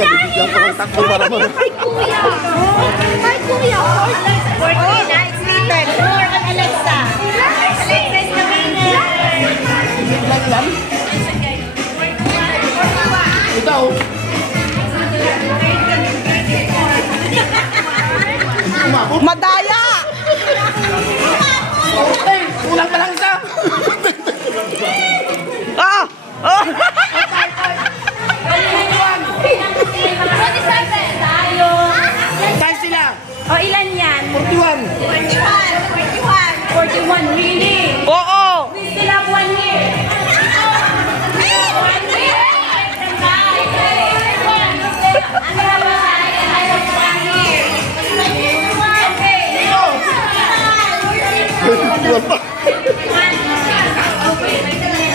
Teka, bibigyan ko ng takbo para mo. Kay Kuya. Kay Kuya. 14 na, it's written. More on Alexa. Alexa is the winner. Ikaw. Madaya! Okay, kulang pa lang isa. Ah! Ah! 27. Tayo. Saan sila? O, ilan yan? 41. 41, really? Oo! We still have 1 year. Kulang pa.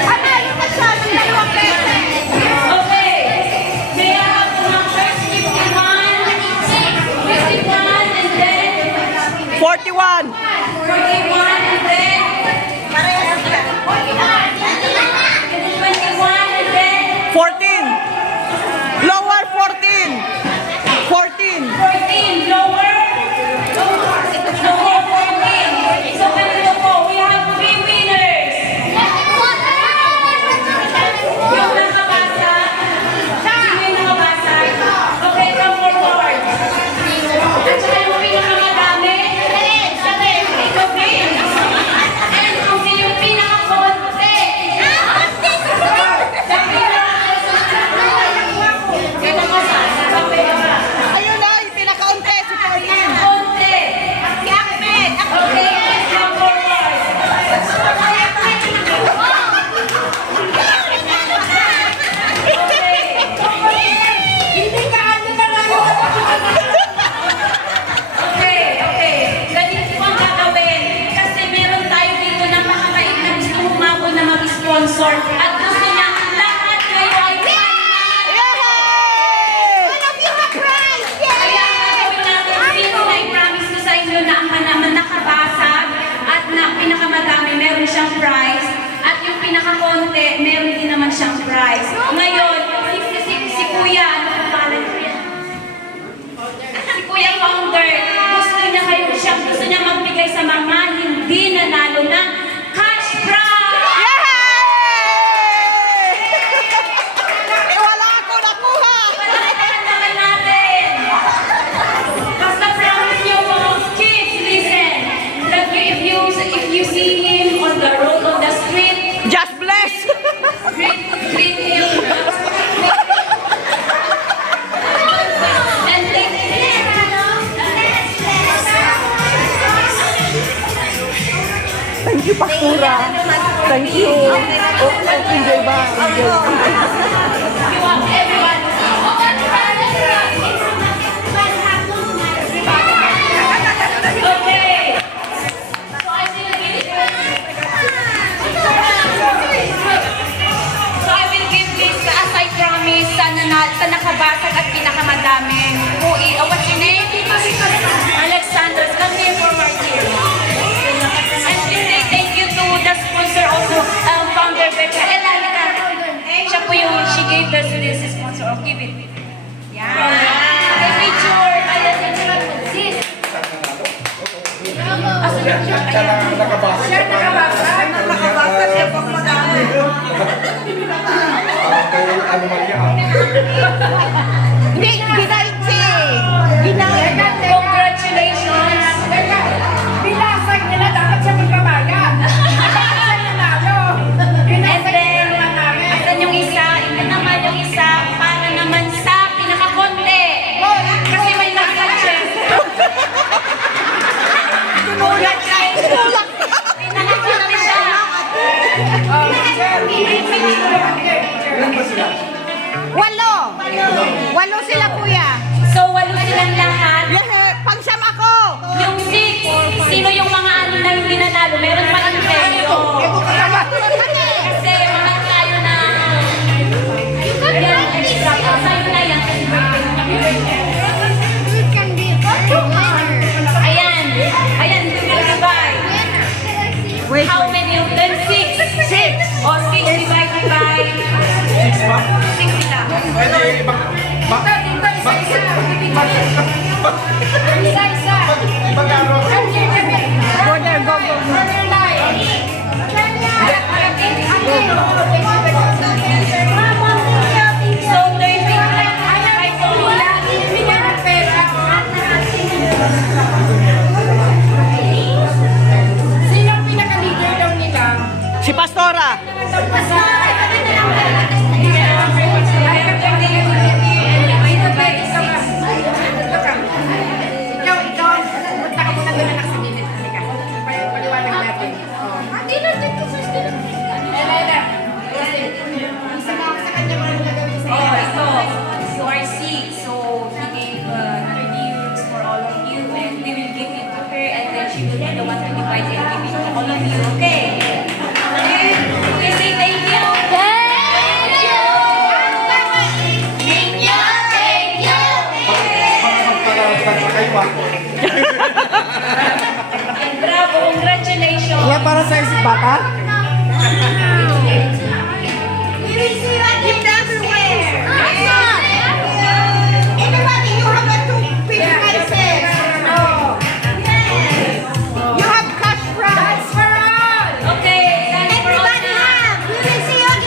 Panalo ka siya ng 2 beses. Okay. May I have the numbers 51 and then 41! 41 and then 21 and then 14! Lower 14! 14! 14 lower. Lower 14. So ganito po, we have 3 winners. Yung nakabasa. Sino yung nakabasa? Okay, come forward. At saka yung pinakamadami. Ito, Green. And kung sino yung pinakakonti. Sa pinakabasa. Ayun na, yung pinakaunti, si 14! Konti. Si Ahmed. Okay, come forward. Hindi ka ano na nga. Okay, okay. Ganito po ang gagawin. Kasi meron tayo dito na makakait na gusto humabol na mag-sponsor. At gusto niya lahat kayo ay All of you have prize. kaya gagawin natin sino na i-promise ko sa inyo na ang manaman nakabasag at na pinakamadami meron siyang prize at yung pinakakonti meron din naman siyang prize. Ngayon, si Kuya, ano ang pangalan niya? Si Kuya Founder, gusto niya magbigay sa mga hindi nanalo ng cash prize! Eh, wala ako nakuha! Palakpakan naman natin! Basta promise niyo po, kids, listen, that if you see him on the road, on the street, Just bless! greet him. And take Thank you, Pastora! Thank you! Okay, enjoy ba? Enjoy. you want everyone. Okay. So I will give this as I promise sa nakabasag at pinakamadami. What's your name? Alexander. Come here forward here. And please say thank you to the sponsor also, Founder Becca. Elalika. Siya po yung, she gave us this sponsor. Oh, give it. Yeah. Okay, picture. Ayan, sis. Hindi, ginaitsi. Ginaitsi. Congratulations. Bilasag nila, dapat siya magbabayad. Dapat siya nanalo. And then, asan yung isa? Ito naman yung isa para naman sa pinakakonti. Kasi may nag-suggest. Pinakakonti siya. Walo sila, kuya. So, 8 silang lahat. Lahat! Pang-siyam ako! Yung 6, sino yung mga ano na hindi nanalo? Meron pa rin premyo. Kasi mahal tayo na yan, extra. Sa'yo na yan. Kasi birthday. Ayan. Ayan, divide. Wait, How many of them? 6. 6. O, 6 divided by 6 sila. Pwede, Isa-isa. Isa-isa. Come here, Jimmy. Go there, go, go. Brother Lai. So, 30 kay Paula. Bigyan ng pera. Sino ang pinaka-leader daw nila? Si Pastora. Ikaw, punta ka muna doon anak sa gilid. Halika. Paliwanag natin. Elena, isa na ako sa kanya mga nagagawin sa Oh, iyo. ito. You are sick. So, he gave 30 euros for all of you and we will give it to her and then she will be the one to divide and give it to all of you. Okay? Okay? We say thank you. And bravo, congratulations. Wala para sa isip bata? We will see you